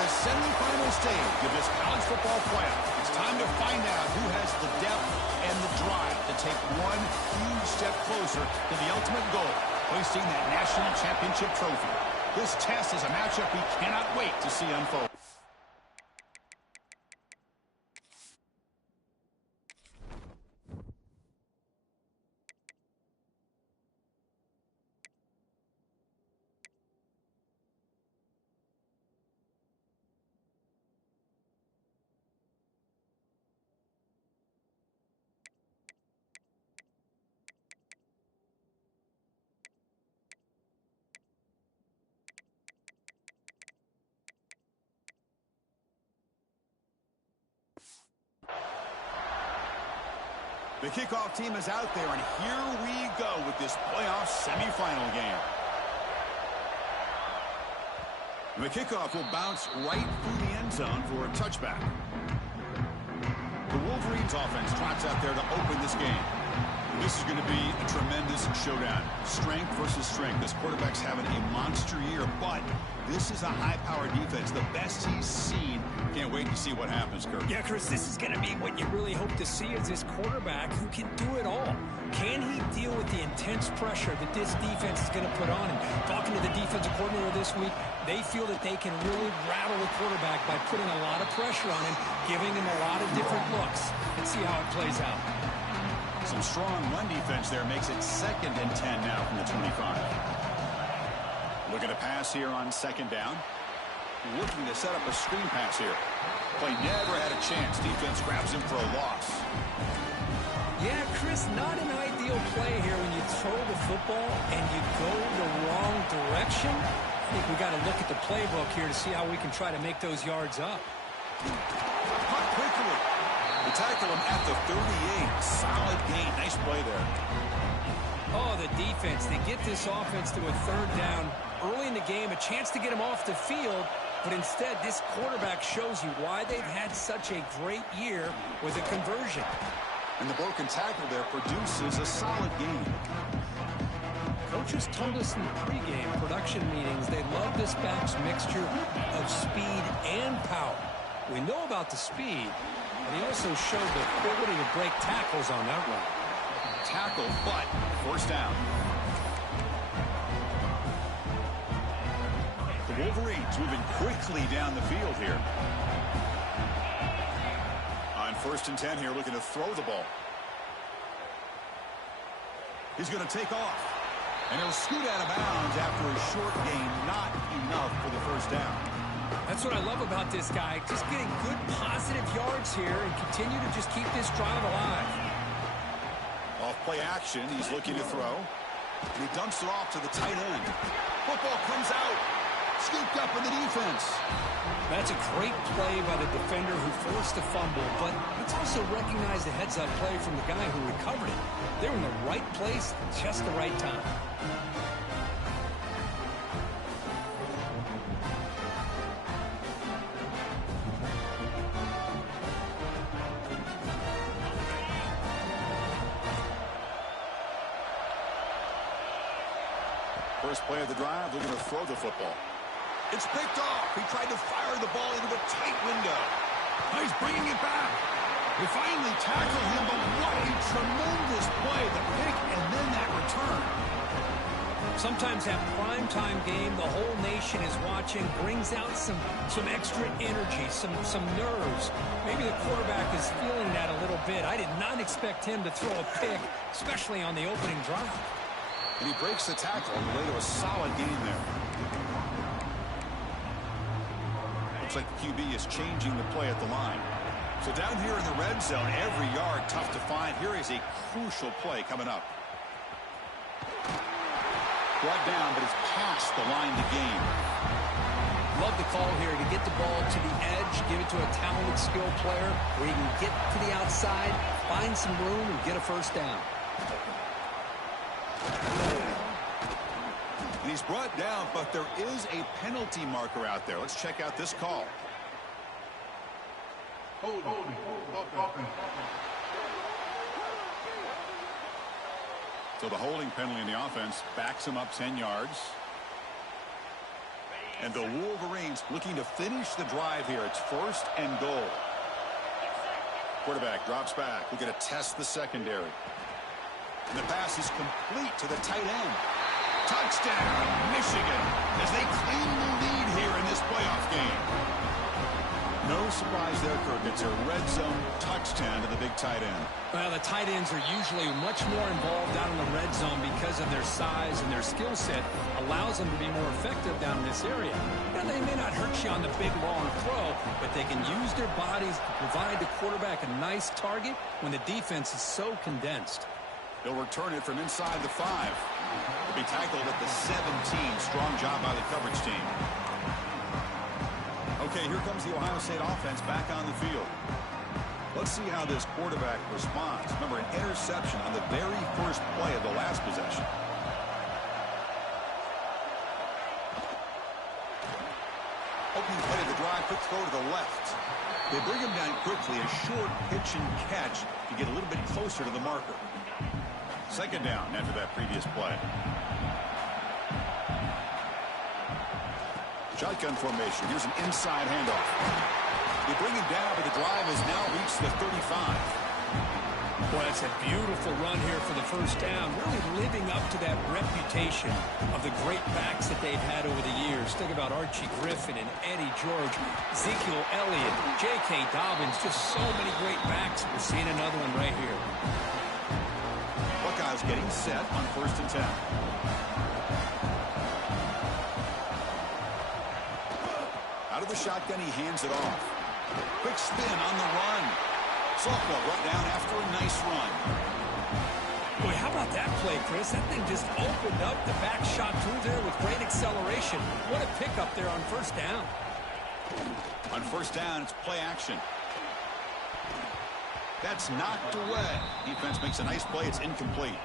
the semifinal stage of this college football playoff. It's time to find out who has the depth and the drive to take one huge step closer to the ultimate goal, hoisting that national championship trophy. This test is a matchup we cannot wait to see unfold. The kickoff team is out there, and here we go with this playoff semifinal game. The kickoff will bounce right through the end zone for a touchback. The Wolverines offense trots out there to open this game. This is going to be a tremendous showdown. Strength versus strength. This quarterback's having a monster year, but this is a high-powered defense, the best he's seen. Can't wait to see what happens, Kirk. Yeah, Chris, this is going to be what you really hope to see is this quarterback who can do it all. Can he deal with the intense pressure that this defense is going to put on him? Talking to the defensive coordinator this week, they feel that they can really rattle the quarterback by putting a lot of pressure on him, giving him a lot of different looks. Let's see how it plays out. Some strong run defense there makes it 2nd and 10 now from the 25. Look at a pass here on 2nd down. Looking to set up a screen pass here. Play never had a chance. Defense grabs him for a loss. Yeah, Chris, not an ideal play here when you throw the football and you go the wrong direction. I think we got to look at the playbook here to see how we can try to make those yards up. Caught quickly. They tackle him at the 38. Solid gain. Nice play there. Oh, the defense. They get this offense to a 3rd down early in the game, a chance to get him off the field, but instead this quarterback shows you why they've had such a great year with a conversion. And the broken tackle there produces a solid gain. Coaches told us in the pregame production meetings they love this back's mixture of speed and power. We know about the speed, and he also showed the ability to break tackles on that run. Tackle, but 1st down. The Wolverines moving quickly down the field here. On 1st and 10 here, looking to throw the ball. He's going to take off. And he'll scoot out of bounds after a short gain. Not enough for the 1st down. That's what I love about this guy. Just getting good positive yards here and continue to just keep this drive alive. Off play action, he's looking to throw. And he dumps it off to the tight end. Football comes out. Scooped up in the defense. That's a great play by the defender who forced the fumble, but let's also recognize the heads-up play from the guy who recovered it. They're in the right place, just the right time. First play of the drive, looking to throw the football. It's picked off. He tried to fire the ball into a tight window. Now he's bringing it back. They finally tackle him, but what a tremendous play. The pick and then that return. Sometimes that primetime game, the whole nation is watching, brings out some extra energy, some nerves. Maybe the quarterback is feeling that a little bit. I did not expect him to throw a pick, especially on the opening drive. And he breaks the tackle on the way to a solid gain there. Looks like the QB is changing the play at the line. So down here in the red zone, every yard tough to find. Here is a crucial play coming up. Brought down, but it's past the line to gain. Love the call here to get the ball to the edge, give it to a talented, skilled player where he can get to the outside, find some room, and get a 1st down. And he's brought down, but there is a penalty marker out there. Let's check out this call. So the holding penalty in the offense backs him up 10 yards. And the Wolverines looking to finish the drive here. It's 1st and goal. Quarterback drops back. We're going to test the secondary. And the pass is complete to the tight end. Touchdown, Michigan, as they claim the lead here in this playoff game. No surprise there, Kirk. It's a red zone touchdown to the big tight end. Well, the tight ends are usually much more involved out in the red zone because of their size and their skill set allows them to be more effective down in this area. Now, they may not hurt you on the big, long throw, but they can use their bodies to provide the quarterback a nice target when the defense is so condensed. They'll return it from inside the 5. To be tackled at the 17. Strong job by the coverage team. Okay, here comes the Ohio State offense back on the field. Let's see how this quarterback responds. Remember, an interception on the very first play of the last possession. Opening play of the drive, quick throw to the left. They bring him down quickly, a short pitch and catch to get a little bit closer to the marker. 2nd down after that previous play. Shotgun formation. Here's an inside handoff. They bring him down, but the drive has now reached the 35. Well, it's a beautiful run here for the 1st down, really living up to that reputation of the great backs that they've had over the years. Think about Archie Griffin and Eddie George, Ezekiel Elliott, J.K. Dobbins, just so many great backs. We're seeing another one right here. Buckeyes getting set on 1st and 10. Out of the shotgun, he hands it off. Quick spin on the run. Softball brought down after a nice run. Boy, how about that play, Chris? That thing just opened up. The back shot through there with great acceleration. What a pickup there on 1st down. On 1st down, it's play action. That's knocked away. Defense makes a nice play. It's incomplete.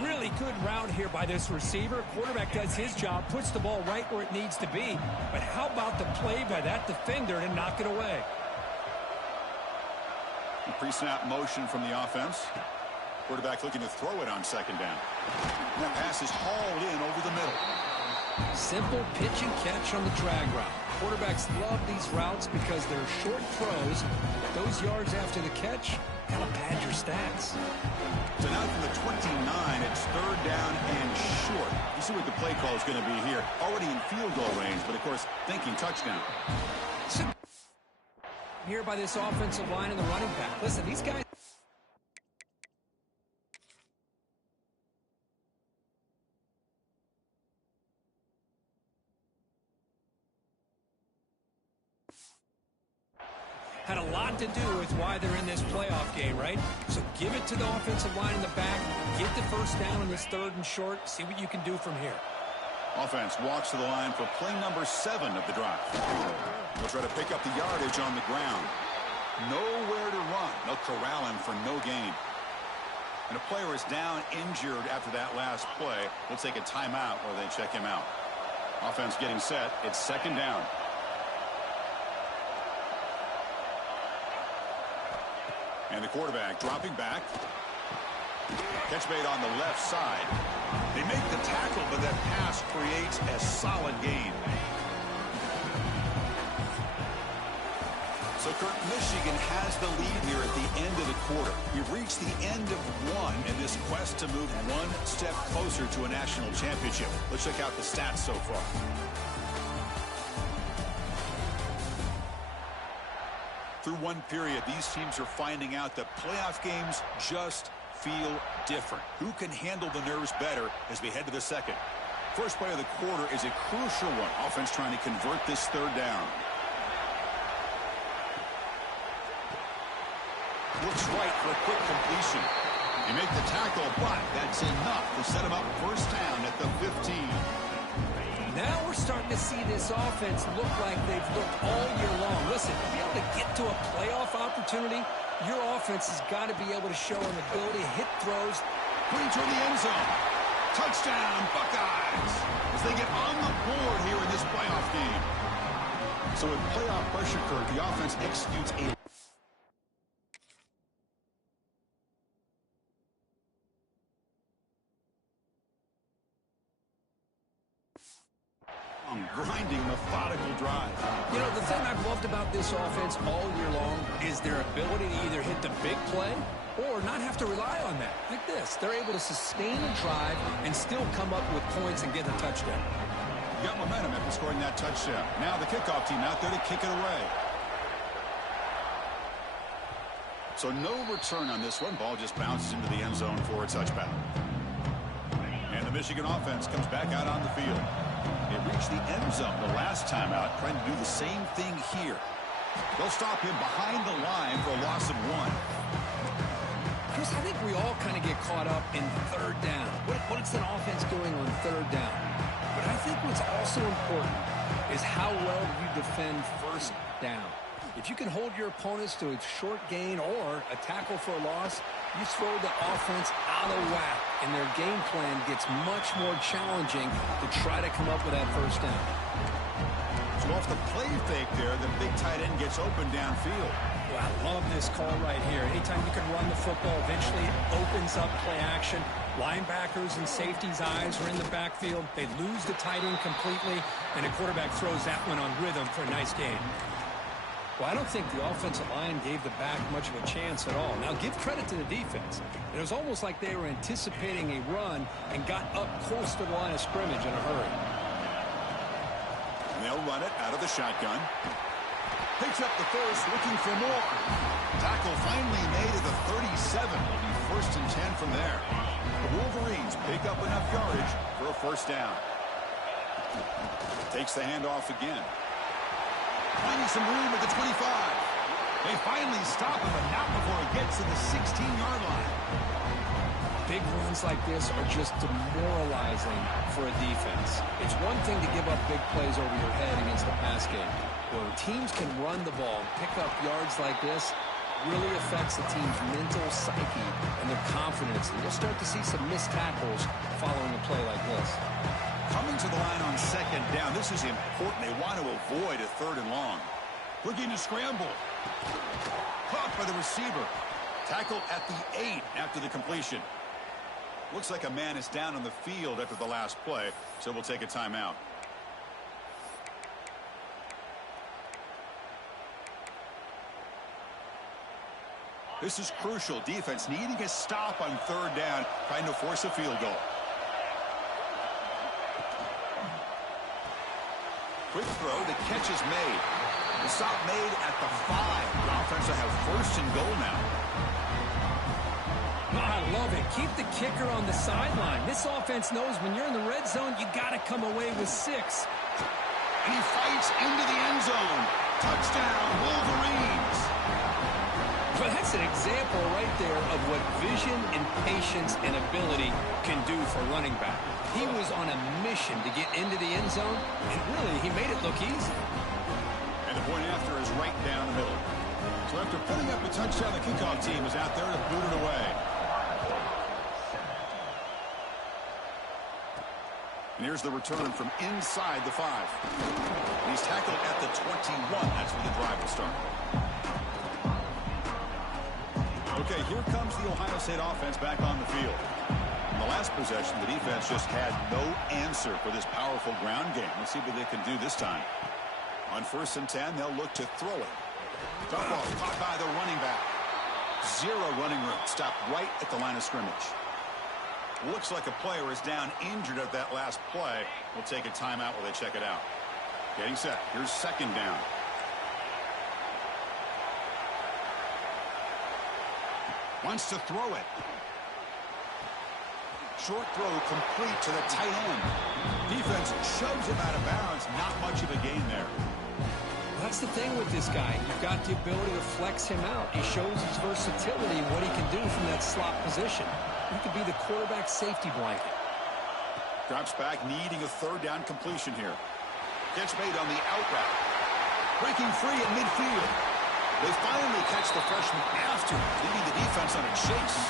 Really good route here by this receiver. Quarterback does his job, puts the ball right where it needs to be. But how about the play by that defender to knock it away? Pre-snap motion from the offense. Quarterback looking to throw it on 2nd down. And that pass is hauled in over the middle. Simple pitch and catch on the drag route. Quarterbacks love these routes because they're short throws. Those yards after the catch kind of pad your stats. So now from the 29, it's 3rd down and short. You see what the play call is going to be here. Already in field goal range, but of course, thinking touchdown. Here by this offensive line and the running back. Listen, these guys... had a lot to do with why they're in this playoff game, right? So give it to the offensive line in the back. Get the 1st down in this 3rd and short. See what you can do from here. Offense walks to the line for play number 7 of the drive. They'll try to pick up the yardage on the ground. Nowhere to run. They'll corral him for no gain. And a player is down injured after that last play. We'll take a timeout or they check him out. Offense getting set. It's 2nd down. And the quarterback dropping back. Catch made on the left side. They make the tackle, but that pass creates a solid gain. So, Kirk, Michigan has the lead here at the end of the quarter. We've reached the end of one in this quest to move one step closer to a national championship. Let's check out the stats so far. Through one period, these teams are finding out that playoff games just feel different. Who can handle the nerves better as we head to the 2nd? First play of the quarter is a crucial one. Offense trying to convert this 3rd down. Looks right for a quick completion. They make the tackle, but that's enough to set him up 1st down at the 15. Now we're starting to see this offense look like they've looked all year long. Listen, to be able to get to a playoff opportunity, your offense has got to be able to show an ability to hit throws. Putting toward the end zone. Touchdown, Buckeyes, as they get on the board here in this playoff game. So with playoff pressure, Kirk, the offense executes a... grinding, methodical drive. You know, the thing I've loved about this offense all year long is their ability to either hit the big play or not have to rely on that. Like this, they're able to sustain a drive and still come up with points and get a touchdown. You got momentum after scoring that touchdown. Now the kickoff team out there to kick it away. So no return on this one. Ball just bounces into the end zone for a touchback. And the Michigan offense comes back out on the field. They reached the end zone the last time out, trying to do the same thing here. They'll stop him behind the line for a loss of 1. Chris, I think we all kind of get caught up in third down. What's an offense doing on third down? But I think what's also important is how well you defend first down. If you can hold your opponents to a short gain or a tackle for a loss, you throw the offense out of whack, and their game plan gets much more challenging to try to come up with that first down. So off the play fake there, the big tight end gets open downfield. Well, I love this call right here. Anytime you can run the football, eventually it opens up play action. Linebackers and safeties' eyes are in the backfield. They lose the tight end completely, and a quarterback throws that one on rhythm for a nice gain. Well, I don't think the offensive line gave the back much of a chance at all. Now, give credit to the defense. It was almost like they were anticipating a run and got up close to the line of scrimmage in a hurry. And they'll run it out of the shotgun. Picks up the first, looking for more. Tackle finally made at the 37. Will be 1st and 10 from there. The Wolverines pick up enough yardage for a first down. Takes the handoff again. Finding some room at the 25. They finally stop him, but not before he gets to the 16-yard line. Big runs like this are just demoralizing for a defense. It's one thing to give up big plays over your head against the pass game. When teams can run the ball and pick up yards like this, really affects the team's mental psyche and their confidence. And you'll start to see some missed tackles following a play like this. Coming to the line on 2nd down. This is important. They want to avoid a 3rd and long. Looking to scramble. Caught by the receiver. Tackle at the 8 after the completion. Looks like a man is down on the field after the last play, so we'll take a timeout. This is crucial. Defense needing a stop on 3rd down, trying to force a field goal. Quick throw, the catch is made. The stop made at the 5. The offense will have 1st and goal now. Oh, I love it. Keep the kicker on the sideline. This offense knows when you're in the red zone, you got to come away with 6. And he fights into the end zone. Touchdown, Wolverines. Well, that's an example right there of what vision and patience and ability can do for a running back. He was on a mission to get into the end zone, and really, he made it look easy. And the point after is right down the middle. So after putting up a touchdown, the kickoff team is out there to boot it away. And here's the return from inside the 5. And he's tackled at the 21. That's where the drive will start. Okay, here comes the Ohio State offense back on the field. In the last possession, the defense just had no answer for this powerful ground game. Let's see what they can do this time. On 1st and 10, they'll look to throw it. Dump off, caught by the running back. 0 running room. Stopped right at the line of scrimmage. Looks like a player is down injured at that last play. We'll take a timeout while they check it out. Getting set. Here's 2nd down. Wants to throw it. Short throw complete to the tight end. Defense shoves him out of bounds. Not much of a gain there. That's the thing with this guy. You've got the ability to flex him out. He shows his versatility, what he can do from that slot position. He could be the quarterback safety blanket. Drops back, needing a 3rd down completion here. Catch made on the out route. Breaking free at midfield. They finally catch the freshman after, leaving the defense on a chase.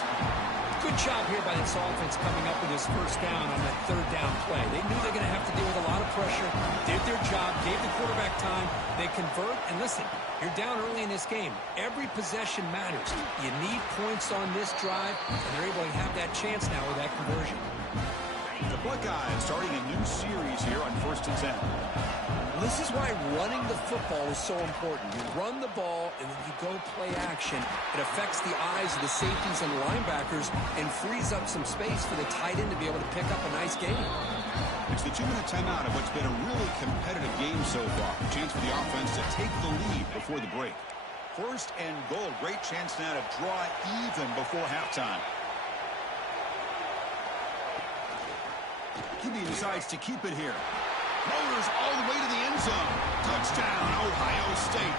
Good job here by this offense coming up with his first down on that 3rd down play. They knew they were going to have to deal with a lot of pressure, did their job, gave the quarterback time. They convert, and listen, you're down early in this game. Every possession matters. You need points on this drive, and they're able to have that chance now with that conversion. The Buckeyes starting a new series here on 1st and 10. This is why running the football is so important. You run the ball, and then you go play action. It affects the eyes of the safeties and the linebackers and frees up some space for the tight end to be able to pick up a nice gain. It's the 2-minute timeout of what's been a really competitive game so far. A chance for the offense to take the lead before the break. 1st and goal. Great chance now to draw even before halftime. QB decides to keep it here. Motors all the way to the end zone. Touchdown, Ohio State.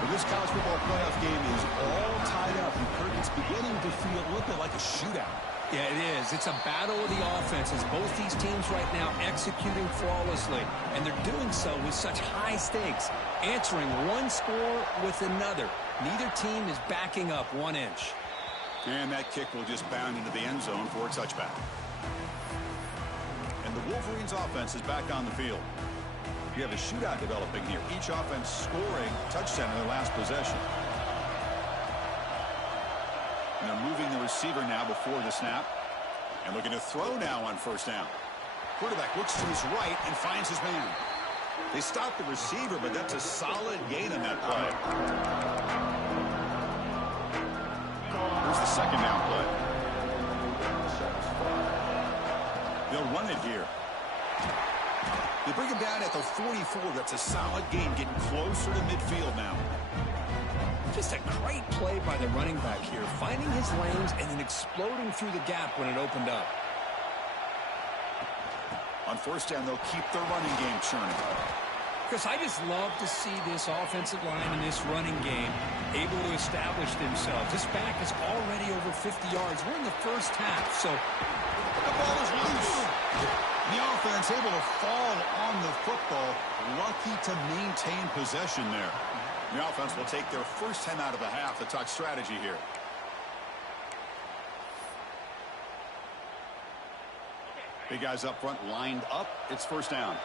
Well, this college football playoff game is all tied up. And Kirk, it's beginning to feel a little bit like a shootout. Yeah, it is. It's a battle of the offenses. Both these teams right now executing flawlessly. And they're doing so with such high stakes. Answering one score with another. Neither team is backing up 1 inch. And that kick will just bound into the end zone for a touchback. And the Wolverines offense is back on the field. We have a shootout developing here. Each offense scoring a touchdown in their last possession. And they're moving the receiver now before the snap. And looking to throw now on 1st down. Quarterback looks to his right and finds his man. They stop the receiver, but that's a solid gain on that play. Here's the 2nd down play. They'll run it here. They bring him down at the 44. That's a solid gain, getting closer to midfield now. Just a great play by the running back here, finding his lanes and then exploding through the gap when it opened up. On 1st down, they'll keep their running game churning. Chris, I just love to see this offensive line and this running game able to establish themselves. This back is already over 50 yards. We're in the 1st half, so the ball is loose. The offense able to fall on the football. Lucky to maintain possession there. The offense will take their 1st time out of the half to talk strategy here. Big guys up front lined up. It's 1st down.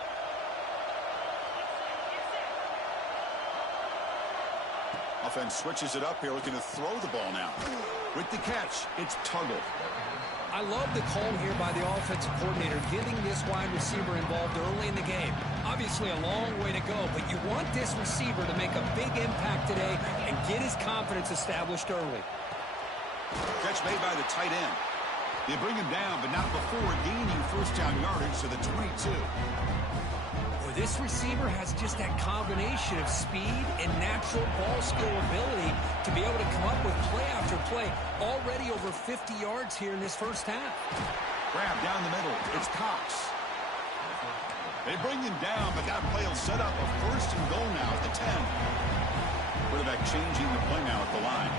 Offense switches it up here, looking to throw the ball now. With the catch, it's Tuggle. I love the call here by the offensive coordinator, getting this wide receiver involved early in the game. Obviously a long way to go, but you want this receiver to make a big impact today and get his confidence established early. Catch made by the tight end. They bring him down, but not before gaining 1st down yardage to the 22. Well, this receiver has just that combination of speed and natural ball skill ability to be able to come up with play after play. Already over 50 yards here in this 1st half. Grab down the middle. It's Cox. They bring him down, but that play will set up a 1st and goal now at the 10. Quarterback changing the play now at the line.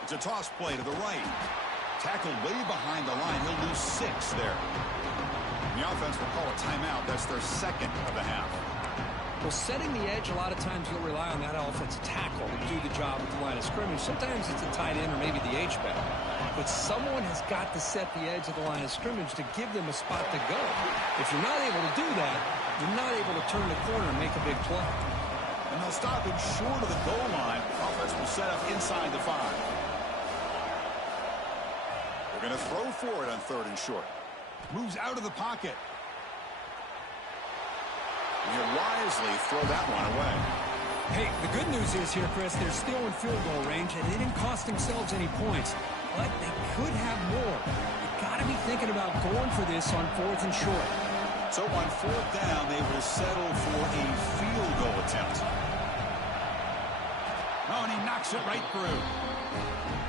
It's a toss play to the right. Tackled way behind the line. He'll lose 6 there. The offense will call a timeout. That's their 2nd of the half. Well, setting the edge, a lot of times you'll rely on that offensive tackle to do the job at the line of scrimmage. Sometimes it's a tight end or maybe the H-back. But someone has got to set the edge of the line of scrimmage to give them a spot to go. If you're not able to do that, you're not able to turn the corner and make a big play. And they'll stop him short of the goal line. Offense will set up inside the 5. They're going to throw for it on 3rd and short. Moves out of the pocket. And he'll wisely throw that one away. Hey, the good news is here, Chris, they're still in field goal range, and they didn't cost themselves any points. But they could have more. You've got to be thinking about going for this on 4th and short. So on 4th down, they will settle for a field goal attempt. Oh, and he knocks it right through.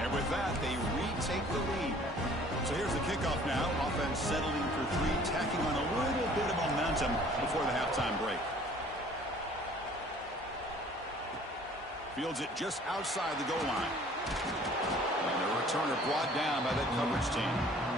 And with that, they retake the lead. So here's the kickoff now. Offense settling for 3, tacking on a little bit of momentum before the halftime break. Fields it just outside the goal line. And the returner brought down by that coverage team.